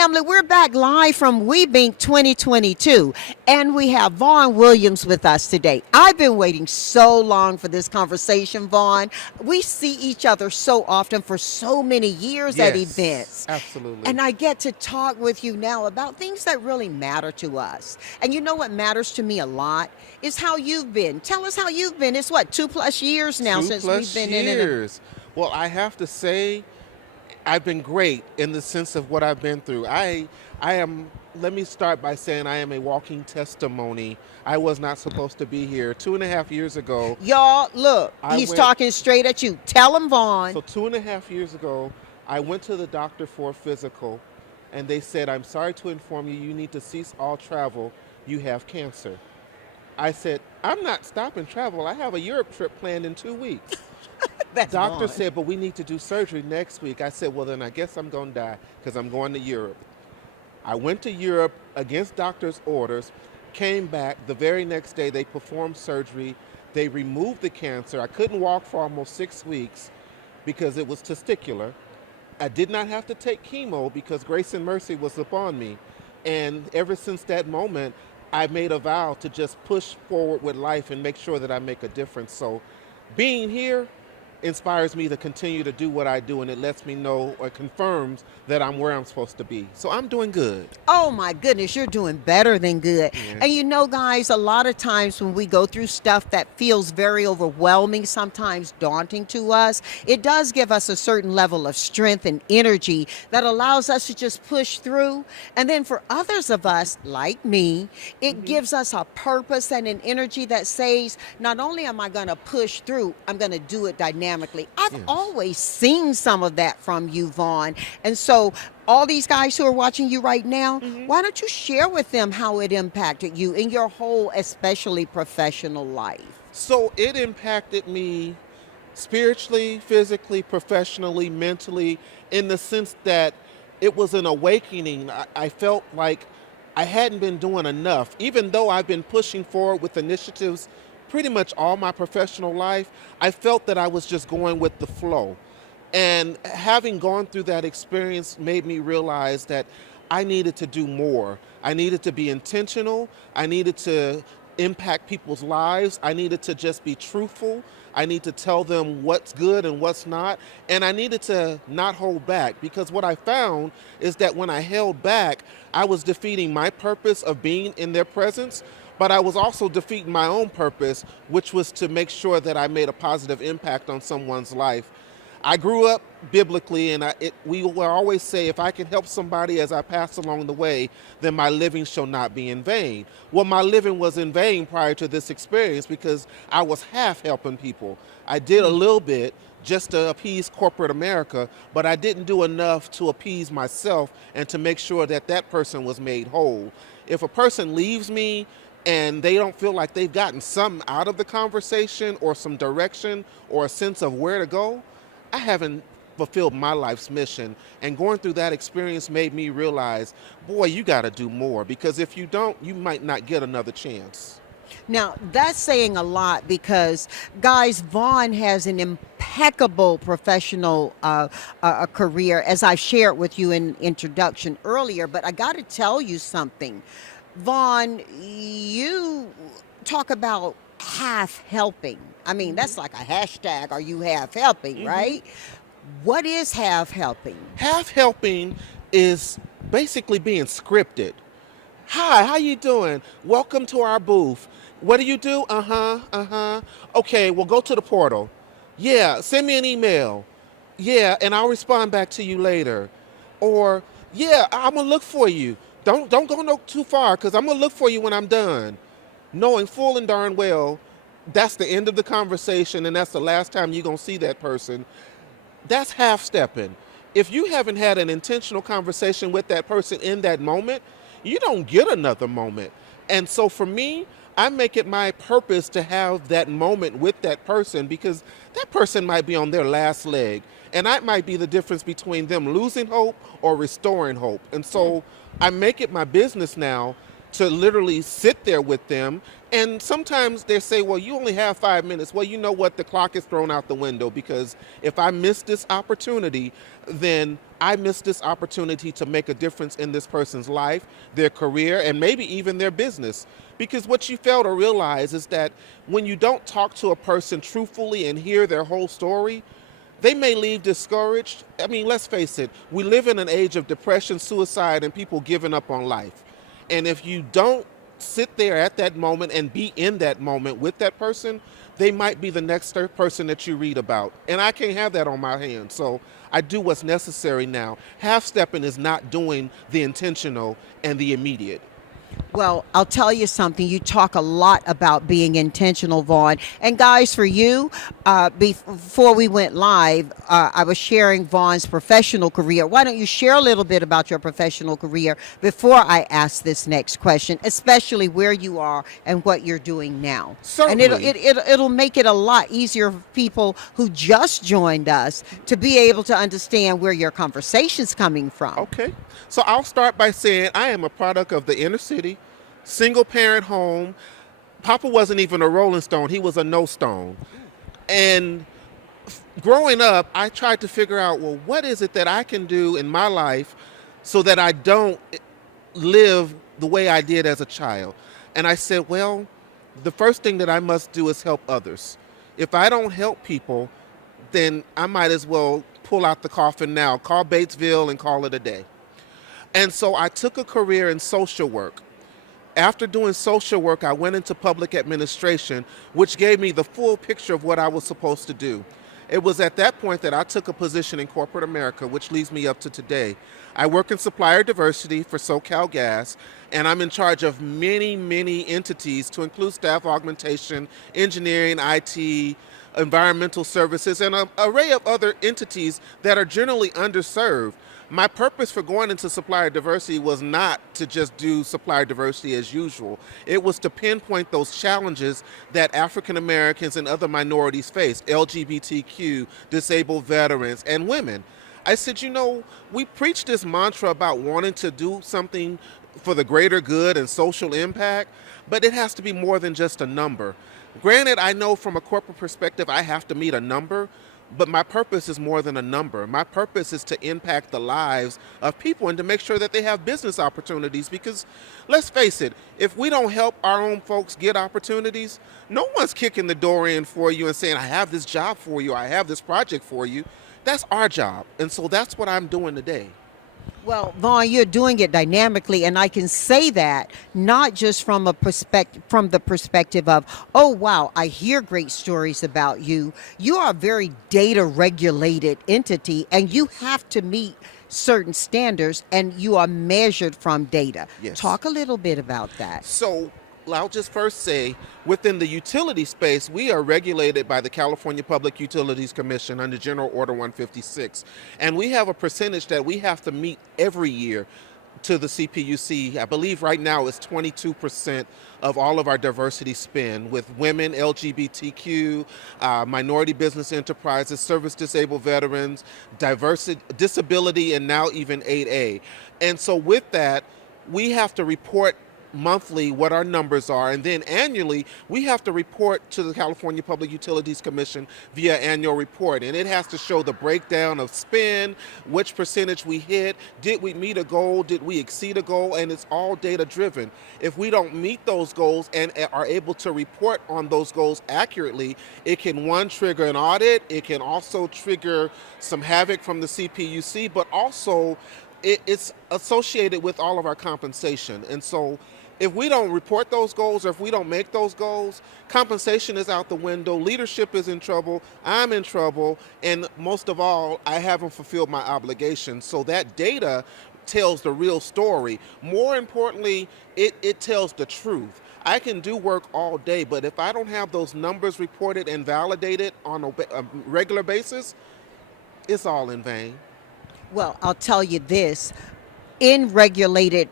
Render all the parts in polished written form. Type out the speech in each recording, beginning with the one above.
family, we're back live from WeBink 2022, and we have Vaughn Williams with us today. I've been waiting so long for this conversation, Vaughn. We see each other so often for so many years at events. Absolutely. And I get to talk with you now about things that really matter to us. And you know what matters to me a lot is how you've been. Tell us how you've been. It's what, 2+ years now since we've been in it. Well, I have to say, I've been great in the sense of what I've been through. I am, let me start by saying I am a walking testimony. I was not supposed to be here 2.5 years ago. Y'all, look, he's talking straight at you. Tell him, Vaughn. So 2.5 years ago, I went to the doctor for a physical, and they said, I'm sorry to inform you, you need to cease all travel. You have cancer. I said, I'm not stopping travel. I have a Europe trip planned in 2 weeks. Doctor said, but we need to do surgery next week. I said, well, then I guess I'm going to die because I'm going to Europe. I went to Europe against doctor's orders, came back. The very next day, they performed surgery. They removed the cancer. I couldn't walk for almost 6 weeks because it was testicular. I did not have to take chemo because grace and mercy was upon me. And ever since that moment, I made a vow to just push forward with life and make sure that I make a difference. So being here inspires me to continue to do what I do, and it lets me know or confirms that I'm where I'm supposed to be. So I'm doing good. Oh my goodness, you're doing better than good. Yeah. And you know, guys, a lot of times when we go through stuff that feels very overwhelming, sometimes daunting to us, it does give us a certain level of strength and energy that allows us to just push through. And then for others of us, like me, it gives us a purpose and an energy that says, not only am I going to push through, I'm going to do it dynamically. I've always seen some of that from you, Vaughn. And so all these guys who are watching you right now, why don't you share with them how it impacted you in your whole, especially professional life? So it impacted me spiritually, physically, professionally, mentally, in the sense that it was an awakening. I felt like I hadn't been doing enough, even though I've been pushing forward with initiatives pretty much all my professional life. I felt that I was just going with the flow. And having gone through that experience made me realize that I needed to do more. I needed to be intentional. I needed to impact people's lives. I needed to just be truthful. I need to tell them what's good and what's not. And I needed to not hold back, because what I found is that when I held back, I was defeating my purpose of being in their presence, but I was also defeating my own purpose, which was to make sure that I made a positive impact on someone's life. I grew up biblically, and we will always say, if I can help somebody as I pass along the way, then my living shall not be in vain. Well, my living was in vain prior to this experience because I was half helping people. I did a little bit just to appease corporate America, but I didn't do enough to appease myself and to make sure that that person was made whole. If a person leaves me and they don't feel like they've gotten something out of the conversation or some direction or a sense of where to go, I haven't fulfilled my life's mission. And going through that experience made me realize, boy, you got to do more, because if you don't, you might not get another chance. Now, that's saying a lot because, guys, Vaughn has an impeccable professional career, as I shared with you in introduction earlier, but I got to tell you something. Vaughn, you talk about half helping. I mean, that's like a hashtag, are you half helping, right? What is half helping? Half helping is basically being scripted. Hi, how you doing? Welcome to our booth. What do you do? Okay, well, go to the portal. Yeah, send me an email. Yeah, and I'll respond back to you later. Or, yeah, I'm going to look for you. Don't go no too far, because I'm going to look for you when I'm done. Knowing full and darn well that's the end of the conversation and that's the last time you're going to see that person. That's half-stepping. If you haven't had an intentional conversation with that person in that moment, you don't get another moment. And so for me, I make it my purpose to have that moment with that person, because that person might be on their last leg. And that might be the difference between them losing hope or restoring hope. And so I make it my business now to literally sit there with them. And sometimes they say, well, you only have 5 minutes. Well, you know what? The clock is thrown out the window, because if I miss this opportunity, then I miss this opportunity to make a difference in this person's life, their career, and maybe even their business. Because what you fail to realize is that when you don't talk to a person truthfully and hear their whole story, they may leave discouraged. I mean, let's face it, we live in an age of depression, suicide, and people giving up on life. And if you don't sit there at that moment and be in that moment with that person, they might be the next person that you read about. And I can't have that on my hands. So I do what's necessary now. Half-stepping is not doing the intentional and the immediate. Well, I'll tell you something. You talk a lot about being intentional, Vaughn. And guys, for you, before we went live, I was sharing Vaughn's professional career. Why don't you share a little bit about your professional career before I ask this next question, especially where you are and what you're doing now? Certainly. And it'll make it a lot easier for people who just joined us to be able to understand where your conversation's coming from. Okay. So I'll start by saying I am a product of the inner city, single parent home. Papa wasn't even a Rolling Stone. He was a no stone. And growing up, I tried to figure out, well, what is it that I can do in my life so that I don't live the way I did as a child? And I said, well, the first thing that I must do is help others. If I don't help people, then I might as well pull out the coffin now, call Batesville and call it a day. And so I took a career in social work. After doing social work, I went into public administration, which gave me the full picture of what I was supposed to do. It was at that point that I took a position in corporate America, which leads me up to today. I work in Supplier Diversity for SoCal Gas, and I'm in charge of many, many entities to include staff augmentation, engineering, IT, environmental services, and an array of other entities that are generally underserved. My purpose for going into supplier diversity was not to just do supplier diversity as usual. It was to pinpoint those challenges that African Americans and other minorities face, LGBTQ, disabled veterans, and women. I said, you know, we preach this mantra about wanting to do something for the greater good and social impact, but it has to be more than just a number. Granted, I know from a corporate perspective I have to meet a number, but my purpose is more than a number. My purpose is to impact the lives of people and to make sure that they have business opportunities, because let's face it, if we don't help our own folks get opportunities, no one's kicking the door in for you and saying, I have this job for you, I have this project for you. That's our job. And so that's what I'm doing today. Well, Vaughn, you're doing it dynamically, and I can say that not just from the perspective of, oh wow, I hear great stories about you. You are a very data regulated entity, and you have to meet certain standards, and you are measured from data. Yes. Talk a little bit about that. So I'll just first say, within the utility space, we are regulated by the California Public Utilities Commission under General Order 156. And we have a percentage that we have to meet every year to the CPUC. I believe right now it's 22% of all of our diversity spend, with women, LGBTQ, minority business enterprises, service disabled veterans, disability, and now even 8A. And so with that, we have to report monthly what our numbers are, and then annually we have to report to the California Public Utilities Commission via annual report, and it has to show the breakdown of spend, which percentage we hit, did we meet a goal, did we exceed a goal, and it's all data driven. If we don't meet those goals and are able to report on those goals accurately, it can, one, trigger an audit, it can also trigger some havoc from the CPUC, but also it's associated with all of our compensation. And so if we don't report those goals, or if we don't make those goals, compensation is out the window, leadership is in trouble, I'm in trouble, and most of all, I haven't fulfilled my obligation. So that data tells the real story. More importantly, it tells the truth. I can do work all day, but if I don't have those numbers reported and validated on a regular basis, it's all in vain. Well, I'll tell you this, in regulated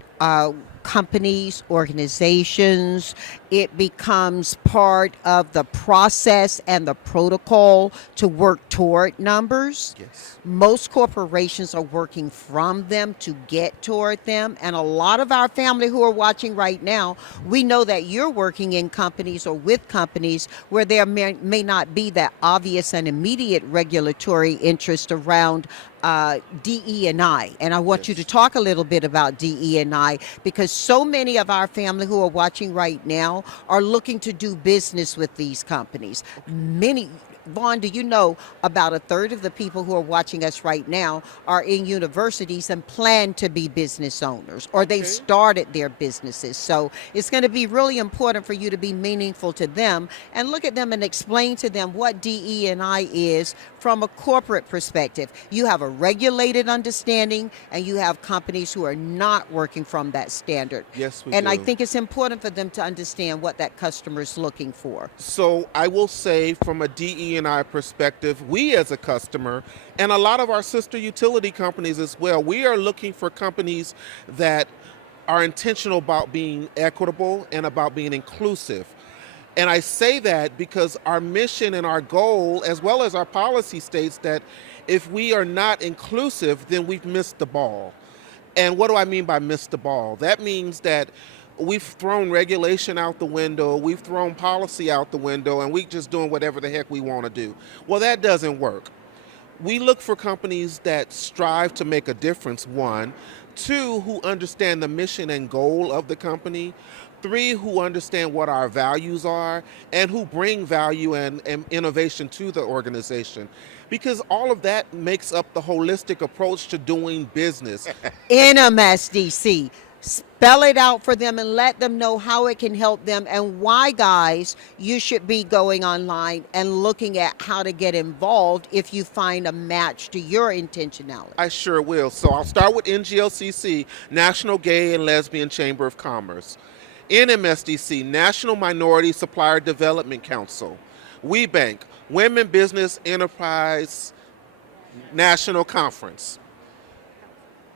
companies, organizations. It becomes part of the process and the protocol to work toward numbers. Yes. Most corporations are working from them to get toward them. And a lot of our family who are watching right now, we know that you're working in companies or with companies where there may not be that obvious and immediate regulatory interest around DE&I. And I want you to talk a little bit about DE&I, because so many of our family who are watching right now are looking to do business with these companies. Many, Vaughn, do you know about a third of the people who are watching us right now are in universities and plan to be business owners, or they've started their businesses. So it's going to be really important for you to be meaningful to them and look at them and explain to them what DE&I is from a corporate perspective. You have a regulated understanding, and you have companies who are not working from that standard. Yes, we and do. I think it's important for them to understand what that customer is looking for. So I will say, from a DE&I perspective, we as a customer, and a lot of our sister utility companies as well, we are looking for companies that are intentional about being equitable and about being inclusive. And I say that because our mission and our goal, as well as our policy, states that if we are not inclusive, then we've missed the ball. And what do I mean by missed the ball? That means that we've thrown regulation out the window, we've thrown policy out the window, and we're just doing whatever the heck we want to do. Well, that doesn't work. We look for companies that strive to make a difference, one. Two, who understand the mission and goal of the company. Three, who understand what our values are, and who bring value and innovation to the organization. Because all of that makes up the holistic approach to doing business. NMSDC. Spell it out for them and let them know how it can help them, and why, guys, you should be going online and looking at how to get involved if you find a match to your intentionality. I sure will. So I'll start with NGLCC, National Gay and Lesbian Chamber of Commerce. NMSDC, National Minority Supplier Development Council. WeBank, Women Business Enterprise National Conference.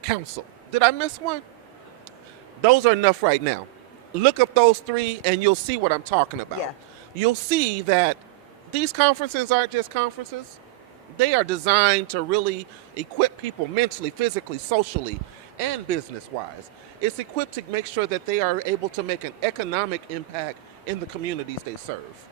Council. Did I miss one? Those are enough right now. Look up those three and you'll see what I'm talking about. Yeah. You'll see that these conferences aren't just conferences. They are designed to really equip people mentally, physically, socially, and business-wise. It's equipped to make sure that they are able to make an economic impact in the communities they serve.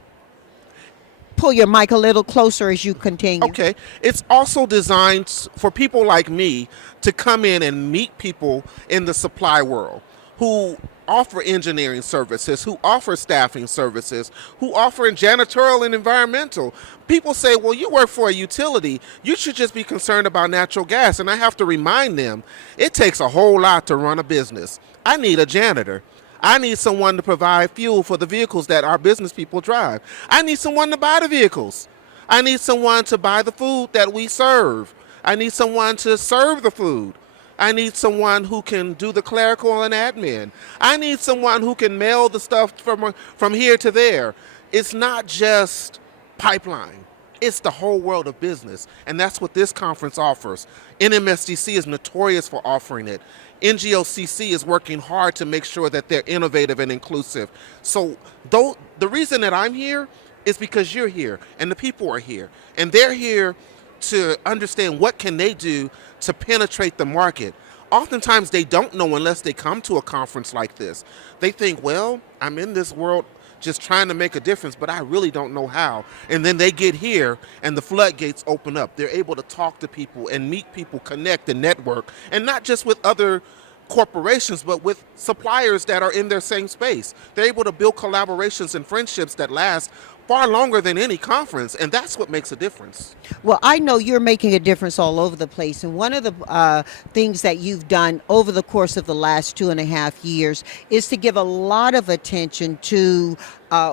Pull your mic a little closer as you continue. Okay. It's also designed for people like me to come in and meet people in the supply world who offer engineering services, who offer staffing services, who offer janitorial and environmental. People say, well, you work for a utility, you should just be concerned about natural gas. And I have to remind them, it takes a whole lot to run a business. I need a janitor. I need someone to provide fuel for the vehicles that our business people drive. I need someone to buy the vehicles. I need someone to buy the food that we serve. I need someone to serve the food. I need someone who can do the clerical and admin. I need someone who can mail the stuff from here to there. It's not just pipeline. It's the whole world of business, and that's what this conference offers. NMSDC is notorious for offering it. NGLCC is working hard to make sure that they're innovative and inclusive. So the reason that I'm here is because you're here, and the people are here, and they're here to understand what can they do to penetrate the market. Oftentimes they don't know unless they come to a conference like this. They think, well, I'm in this world just trying to make a difference, but I really don't know how. And then they get here and the floodgates open up. They're able to talk to people and meet people, connect and network, and not just with other corporations, but with suppliers that are in their same space. They're able to build collaborations and friendships that last far longer than any conference, and that's what makes a difference. Well, I know you're making a difference all over the place, and one of the things that you've done over the course of the last 2.5 years is to give a lot of attention to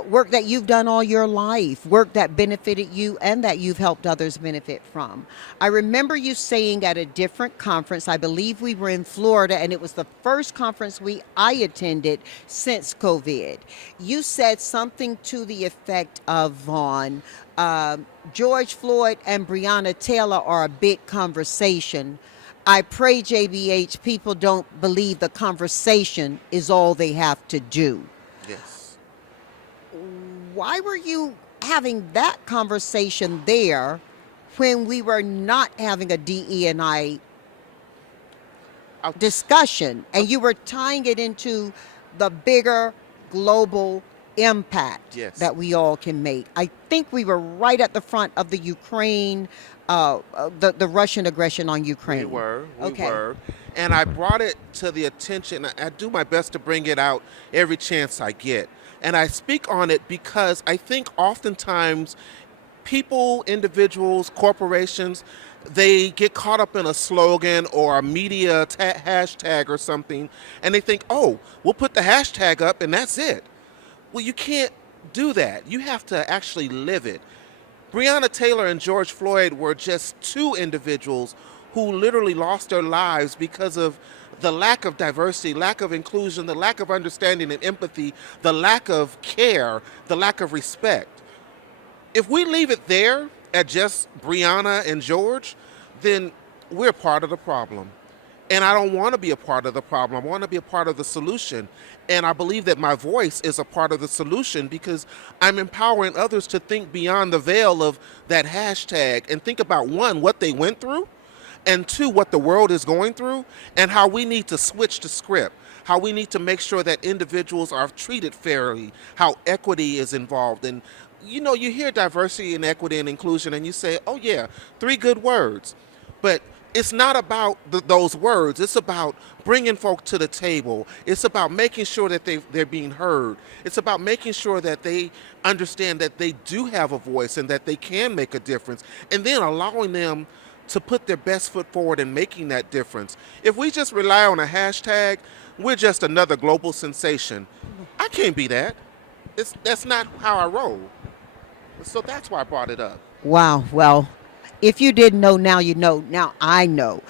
work that you've done all your life, work that benefited you and that you've helped others benefit from. I remember you saying at a different conference, I believe we were in Florida, and it was the first conference I attended since COVID. You said something to the effect of, Vaughn, George Floyd and Breonna Taylor are a big conversation. I pray, JBH, people don't believe the conversation is all they have to do. Yes. Why were you having that conversation there when we were not having a DE&I discussion, and you were tying it into the bigger global impact Yes. that we all can make? I think we were right at the front of the Ukraine, the Russian aggression on Ukraine. We were. Okay. And I brought it to the attention. I do my best to bring it out every chance I get. And I speak on it because I think oftentimes people, individuals, corporations, they get caught up in a slogan or a media hashtag or something, and they think, oh, we'll put the hashtag up and that's it. Well, you can't do that. You have to actually live it. Breonna Taylor and George Floyd were just two individuals who literally lost their lives because of the lack of diversity, lack of inclusion, the lack of understanding and empathy, the lack of care, the lack of respect. If we leave it there at just Breonna and George, then we're part of the problem. And I don't want to be a part of the problem. I want to be a part of the solution. And I believe that my voice is a part of the solution because I'm empowering others to think beyond the veil of that hashtag and think about, one, what they went through, and two, what the world is going through, and how we need to switch the script, how we need to make sure that individuals are treated fairly, how equity is involved. And you know, you hear diversity and equity and inclusion and you say, oh yeah, 3 good words. But it's not about those words. It's about bringing folk to the table. It's about making sure that they're being heard. It's about making sure that they understand that they do have a voice and that they can make a difference, and then allowing them to put their best foot forward in making that difference. If we just rely on a hashtag, we're just another global sensation. I can't be that. That's not how I roll. So that's why I brought it up. Wow. Well, if you didn't know, now you know. Now I know.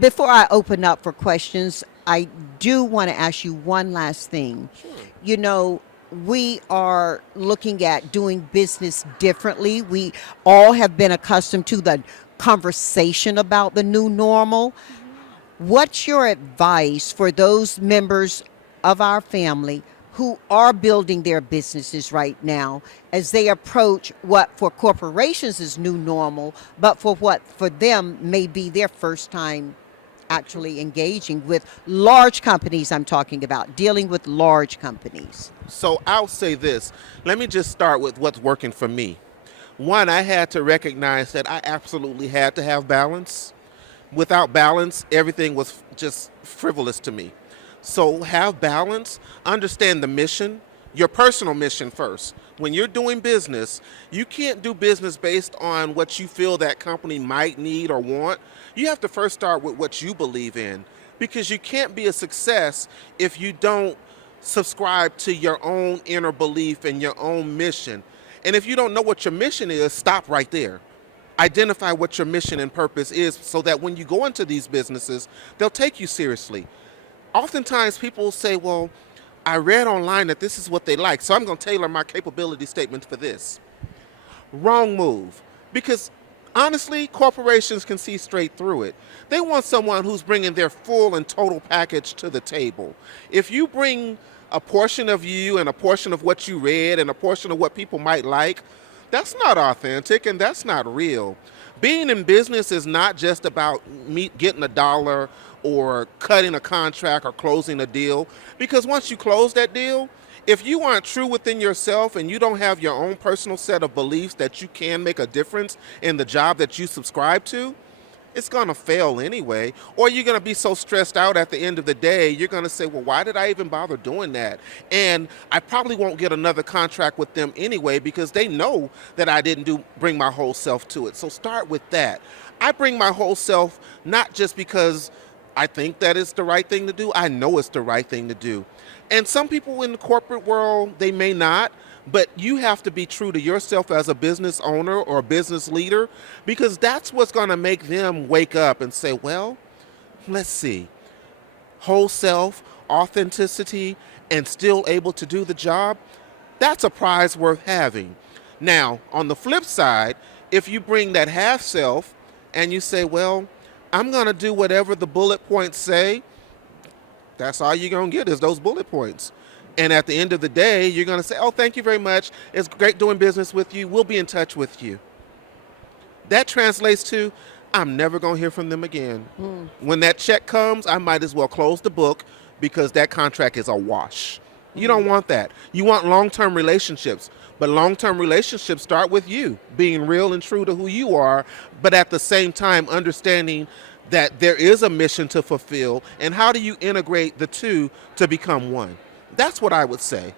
Before I open up for questions, I do want to ask you one last thing. Sure. You know, we are looking at doing business differently. We all have been accustomed to the conversation about the new normal. What's your advice for those members of our family who are building their businesses right now as they approach what for corporations is new normal, but for what for them may be their first time actually engaging with large companies? I'm talking about dealing with large companies. So I'll say this. Let me just start with what's working for me. One, I had to recognize that I absolutely had to have balance. Without balance, everything was just frivolous to me. So have balance, understand the mission, your personal mission first. When you're doing business, you can't do business based on what you feel that company might need or want. You have to first start with what you believe in, because you can't be a success if you don't subscribe to your own inner belief and your own mission. And if you don't know what your mission is, stop right there. Identify what your mission and purpose is so that when you go into these businesses, they'll take you seriously. Oftentimes people say, well, I read online that this is what they like, so I'm going to tailor my capability statement for this. Wrong move. Because honestly, corporations can see straight through it. They want someone who's bringing their full and total package to the table. If you bring a portion of you and a portion of what you read and a portion of what people might like, that's not authentic and that's not real. Being in business is not just about getting a dollar or cutting a contract or closing a deal, because once you close that deal, if you aren't true within yourself and you don't have your own personal set of beliefs that you can make a difference in the job that you subscribe to, it's going to fail anyway. Or you're going to be so stressed out at the end of the day, you're going to say, well, why did I even bother doing that? And I probably won't get another contract with them anyway because they know that I didn't bring my whole self to it. So start with that. I bring my whole self not just because I think that it's the right thing to do. I know it's the right thing to do. And some people in the corporate world, they may not, but you have to be true to yourself as a business owner or a business leader, because that's what's going to make them wake up and say, well, let's see, whole self, authenticity, and still able to do the job, that's a prize worth having. Now, on the flip side, if you bring that half self and you say, well, I'm going to do whatever the bullet points say. That's all you're going to get is those bullet points. And at the end of the day, you're going to say, oh, thank you very much. It's great doing business with you. We'll be in touch with you. That translates to, I'm never going to hear from them again. When that check comes, I might as well close the book because that contract is a wash. You don't want that. You want long-term relationships. But long-term relationships start with you being real and true to who you are, but at the same time understanding that there is a mission to fulfill, and how do you integrate the two to become one? That's what I would say.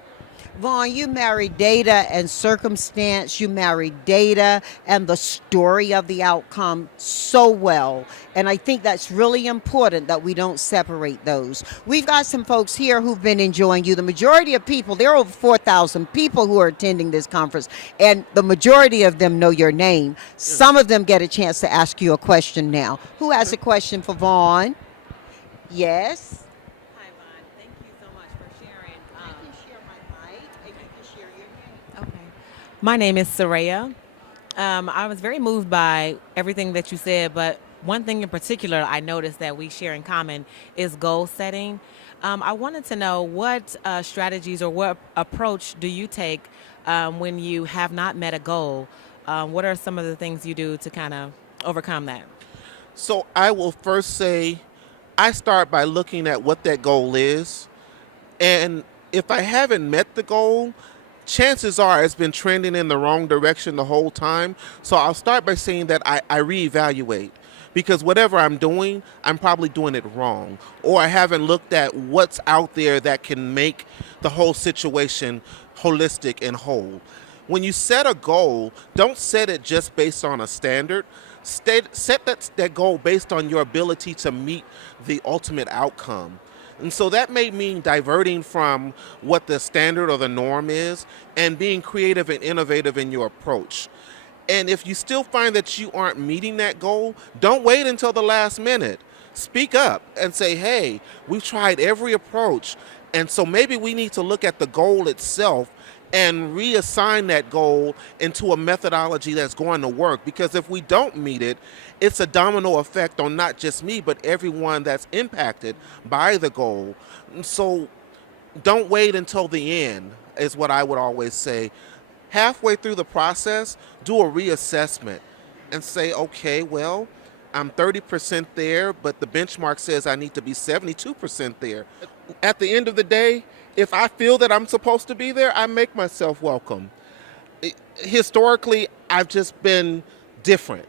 Vaughn, you marry data and circumstance, you marry data and the story of the outcome so well. And I think that's really important that we don't separate those. We've got some folks here who've been enjoying you. The majority of people, there are over 4,000 people who are attending this conference, and the majority of them know your name. Some of them get a chance to ask you a question now. Who has a question for Vaughn? Yes? My name is Saraya. I was very moved by everything that you said, but one thing in particular I noticed that we share in common is goal setting. I wanted to know what strategies or what approach do you take when you have not met a goal? What are some of the things you do to kind of overcome that? So I will first say I start by looking at what that goal is. And if I haven't met the goal, chances are it's been trending in the wrong direction the whole time. So I'll start by saying that I reevaluate, because whatever I'm doing, I'm probably doing it wrong, or I haven't looked at what's out there that can make the whole situation holistic and whole. When you set a goal, don't set it just based on a standard. Set that goal based on your ability to meet the ultimate outcome. And so that may mean diverting from what the standard or the norm is and being creative and innovative in your approach. And if you still find that you aren't meeting that goal, don't wait until the last minute. Speak up and say, hey, we've tried every approach, and so maybe we need to look at the goal itself and reassign that goal into a methodology that's going to work. Because if we don't meet it, it's a domino effect on not just me, but everyone that's impacted by the goal. And so don't wait until the end, is what I would always say. Halfway through the process, do a reassessment and say, okay, well, I'm 30% there, but the benchmark says I need to be 72% there. At the end of the day, if I feel that I'm supposed to be there, I make myself welcome. Historically, I've just been different.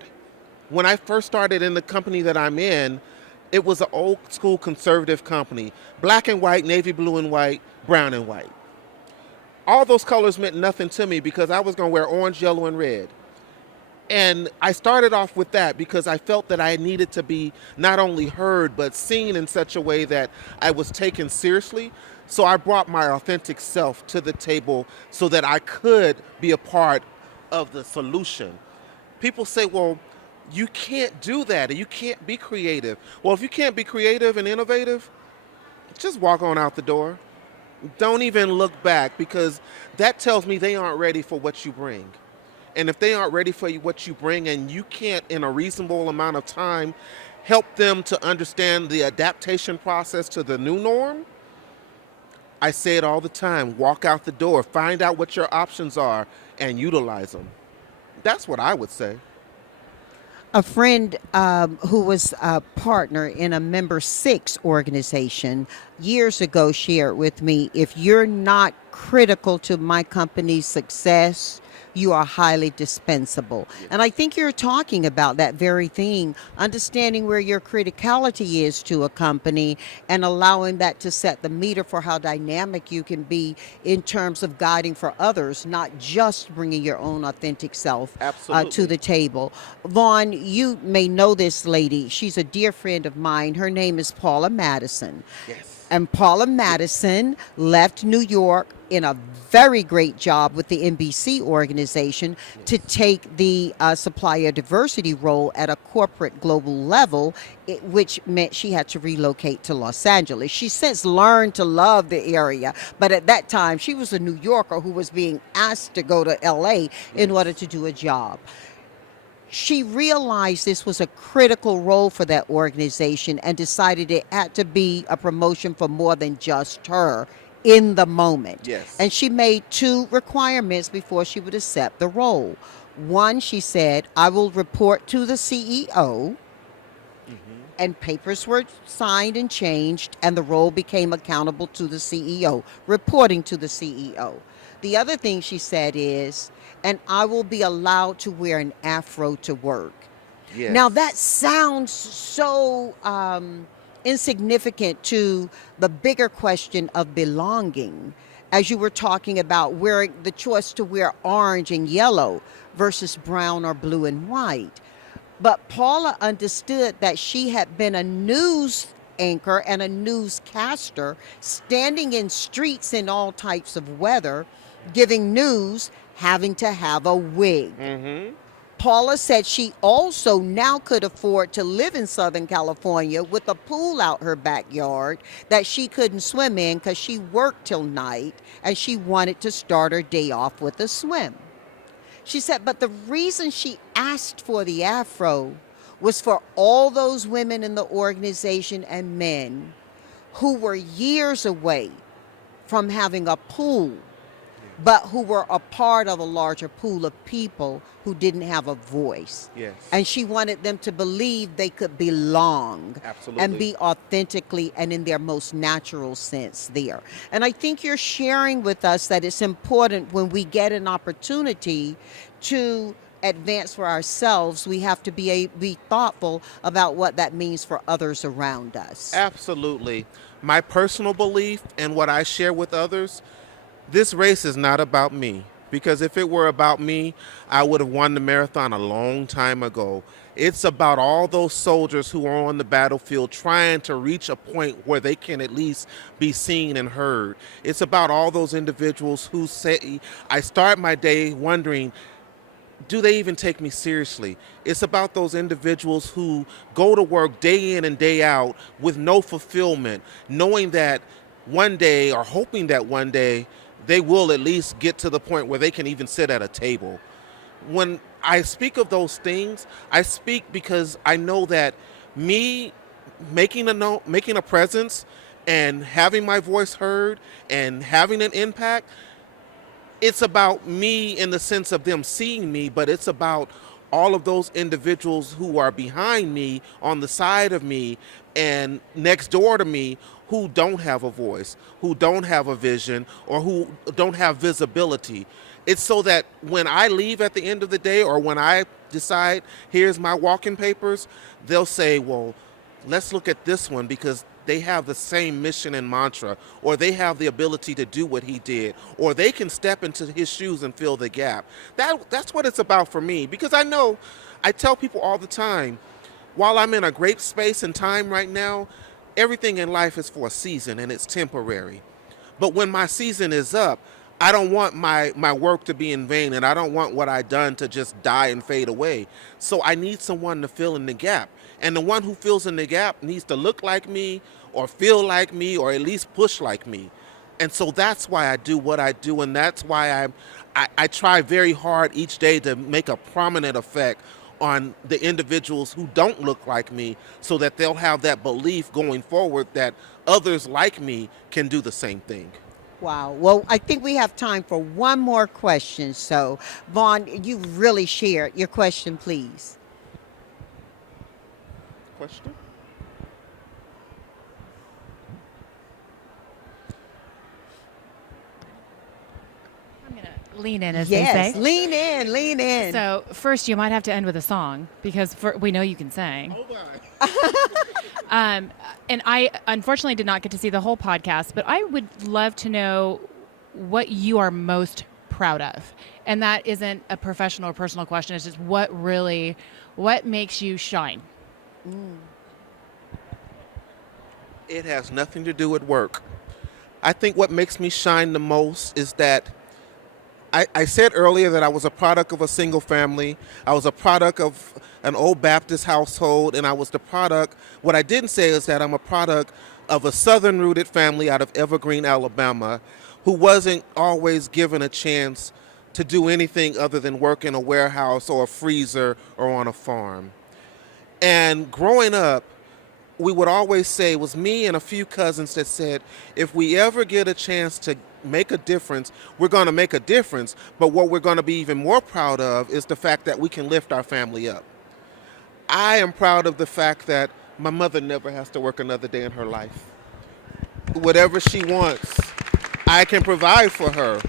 When I first started in the company that I'm in, it was an old school conservative company. Black and white, navy blue and white, brown and white. All those colors meant nothing to me because I was going to wear orange, yellow, and red. And I started off with that because I felt that I needed to be not only heard, but seen in such a way that I was taken seriously. So I brought my authentic self to the table so that I could be a part of the solution. People say, well, you can't do that, or you can't be creative. Well, if you can't be creative and innovative, just walk on out the door. Don't even look back, because that tells me they aren't ready for what you bring. And if they aren't ready for what you bring, and you can't, in a reasonable amount of time, help them to understand the adaptation process to the new norm, I say it all the time, walk out the door, find out what your options are, and utilize them. That's what I would say. A friend who was a partner in a member 6 organization years ago shared with me, if you're not critical to my company's success, you are highly dispensable. And I think you're talking about that very thing, understanding where your criticality is to a company and allowing that to set the meter for how dynamic you can be in terms of guiding for others, not just bringing your own authentic self to the table. Vaughn, you may know this lady. She's a dear friend of mine. Her name is Paula Madison. Yes. And Paula Madison left New York in a very great job with the NBC organization to take the Supplier Diversity role at a corporate global level, which meant she had to relocate to Los Angeles. She's since learned to love the area, but at that time she was a New Yorker who was being asked to go to LA in order to do a job. she realized this was a critical role for that organization and decided it had to be a promotion for more than just her in the moment. Yes. And she made 2 requirements before she would accept the role. One, she said, I will report to the CEO, and papers were signed and changed, and the role became accountable to the CEO, reporting to the CEO. The other thing she said is, and I will be allowed to wear an afro to work. Yes. Now that sounds so insignificant to the bigger question of belonging, as you were talking about wearing the choice to wear orange and yellow versus brown or blue and white. But Paula understood that she had been a news anchor and a newscaster, standing in streets in all types of weather, giving news, having to have a wig. Paula said she also now could afford to live in Southern California with a pool out her backyard that she couldn't swim in because she worked till night, and she wanted to start her day off with a swim. She said, but the reason she asked for the afro was for all those women in the organization and men who were years away from having a pool, but who were a part of a larger pool of people who didn't have a voice. Yes. And she wanted them to believe they could belong. Absolutely. And be authentically and in their most natural sense there. And I think you're sharing with us that it's important when we get an opportunity to advance for ourselves, we have to be thoughtful about what that means for others around us. Absolutely. My personal belief and what I share with others, this race is not about me, because if it were about me, I would have won the marathon a long time ago. It's about all those soldiers who are on the battlefield trying to reach a point where they can at least be seen and heard. It's about all those individuals who say, I start my day wondering, do they even take me seriously? It's about those individuals who go to work day in and day out with no fulfillment, knowing that one day, or hoping that one day, they will at least get to the point where they can even sit at a table. When I speak of those things, I speak because I know that me making a presence and having my voice heard and having an impact, it's about me in the sense of them seeing me, but it's about all of those individuals who are behind me, on the side of me, and next door to me, who don't have a voice, who don't have a vision, or who don't have visibility. It's so that when I leave at the end of the day, or when I decide, here's my walking papers, they'll say, well, let's look at this one because they have the same mission and mantra, or they have the ability to do what he did, or they can step into his shoes and fill the gap. That's what it's about for me, because I know, I tell people all the time, while I'm in a great space and time right now, everything in life is for a season and it's temporary. But when my season is up, I don't want my work to be in vain, and I don't want what I done to just die and fade away. So I need someone to fill in the gap. And the one who fills in the gap needs to look like me, or feel like me, or at least push like me. And so that's why I do what I do, and that's why I try very hard each day to make a prominent effect on the individuals who don't look like me, so that they'll have that belief going forward that others like me can do the same thing. Wow. Well, I think we have time for one more question. So, Vaughn, you really shared your question, please. Question? I'm going to lean in, as Yes, they say. lean in, lean in. So first, you might have to end with a song, because we know you can sing. Oh my. And I unfortunately did not get to see the whole podcast, but I would love to know what you are most proud of. And that isn't a professional or personal question. It's just what makes you shine? It has nothing to do with work. I think what makes me shine the most is that I said earlier that I was a product of a single family. I was a product of an old Baptist household, and I was the product, what I didn't say is that I'm a product of a southern-rooted family out of Evergreen, Alabama, who wasn't always given a chance to do anything other than work in a warehouse or a freezer or on a farm. And growing up, we would always say, it was me and a few cousins that said, if we ever get a chance to make a difference, we're going to make a difference. But what we're going to be even more proud of is the fact that we can lift our family up. I am proud of the fact that my mother never has to work another day in her life. Whatever she wants, I can provide for her.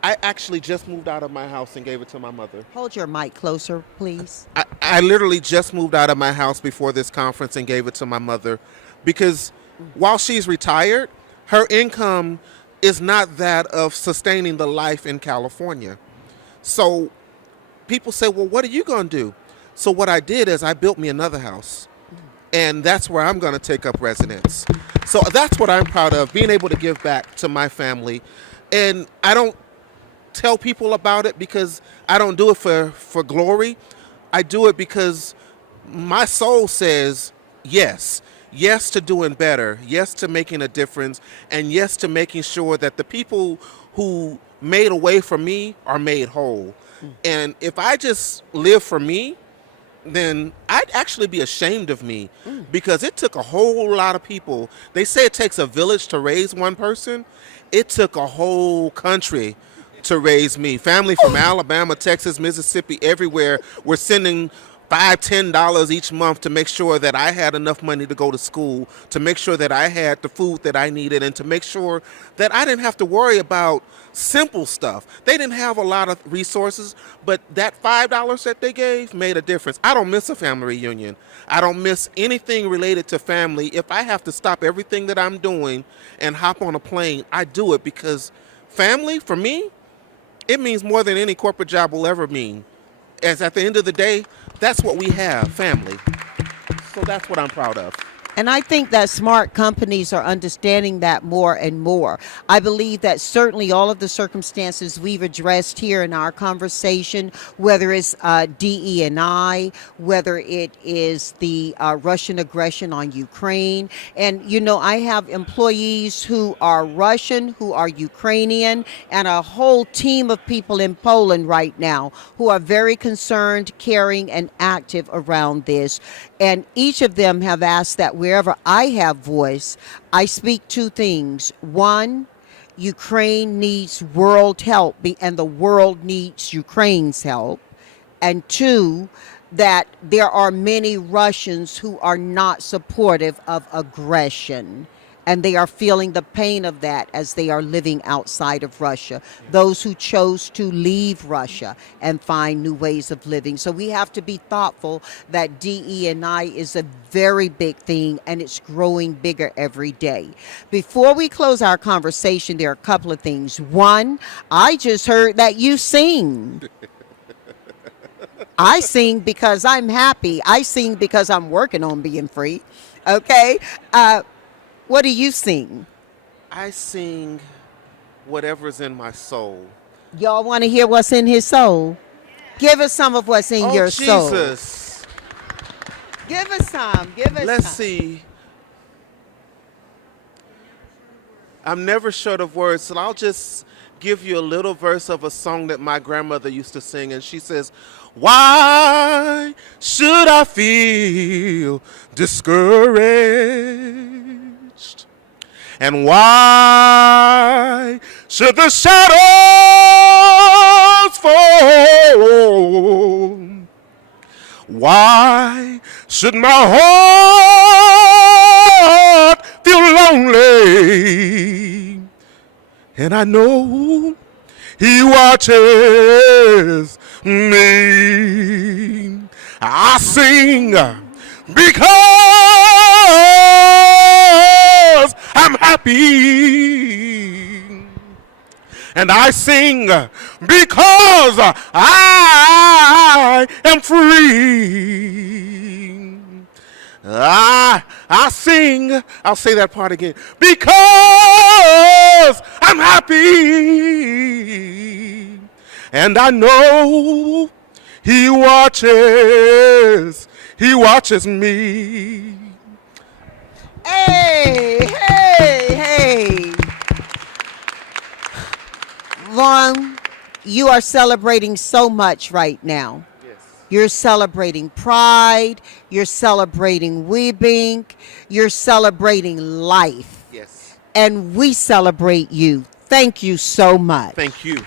I actually just moved out of my house and gave it to my mother. Hold your mic closer, please. I literally just moved out of my house before this conference and gave it to my mother because while she's retired, her income is not that of sustaining the life in California. So people say, well, what are you going to do? So what I did is I built me another house, and that's where I'm going to take up residence. So that's what I'm proud of, being able to give back to my family. And I don't tell people about it because I don't do it for glory. I do it because my soul says yes. Yes to doing better. Yes to making a difference. And yes to making sure that the people who made a way for me are made whole. And if I just live for me, then I'd actually be ashamed of me because it took a whole lot of people. They say it takes a village to raise one person. It took a whole country to raise me. Family from Alabama, Texas, Mississippi, everywhere were sending $5, $10 each month to make sure that I had enough money to go to school, to make sure that I had the food that I needed, and to make sure that I didn't have to worry about simple stuff. They didn't have a lot of resources, but that $5 that they gave made a difference. I don't miss a family reunion. I don't miss anything related to family. If I have to stop everything that I'm doing and hop on a plane, I do it because family, for me, it means more than any corporate job will ever mean. As at the end of the day, that's what we have, family. So that's what I'm proud of. And I think that smart companies are understanding that more and more. I believe that certainly all of the circumstances we've addressed here in our conversation, whether it's DE&I, whether it is the Russian aggression on Ukraine, and you know, I have employees who are Russian, who are Ukrainian, and a whole team of people in Poland right now who are very concerned, caring, and active around this. And each of them have asked that wherever I have voice, I speak two things. One, Ukraine needs world help, and the world needs Ukraine's help. And two, that there are many Russians who are not supportive of aggression. And they are feeling the pain of that as they are living outside of Russia. Those who chose to leave Russia and find new ways of living. So we have to be thoughtful that DE&I is a very big thing, and it's growing bigger every day. Before we close our conversation, there are a couple of things. One, I just heard that you sing. I sing because I'm happy. I sing because I'm working on being free. Okay? What do you sing? I sing whatever's in my soul. Y'all want to hear what's in his soul? Give us some of what's in your soul. Jesus. Give us some. Give us Let's some. see. I'm never short of words, so I'll just give you a little verse of a song that my grandmother used to sing, and she says, "Why should I feel discouraged? And why should the shadows fall? Why should my heart feel lonely? And I know He watches me. I sing because I'm happy. And I sing because I am free. I sing, I'll say that part again, because I'm happy. And I know He watches me. Hey. Vaughn, you are celebrating so much right now. Yes. You're celebrating pride. You're celebrating weeping. You're celebrating life. Yes. And we celebrate you. Thank you so much. Thank you.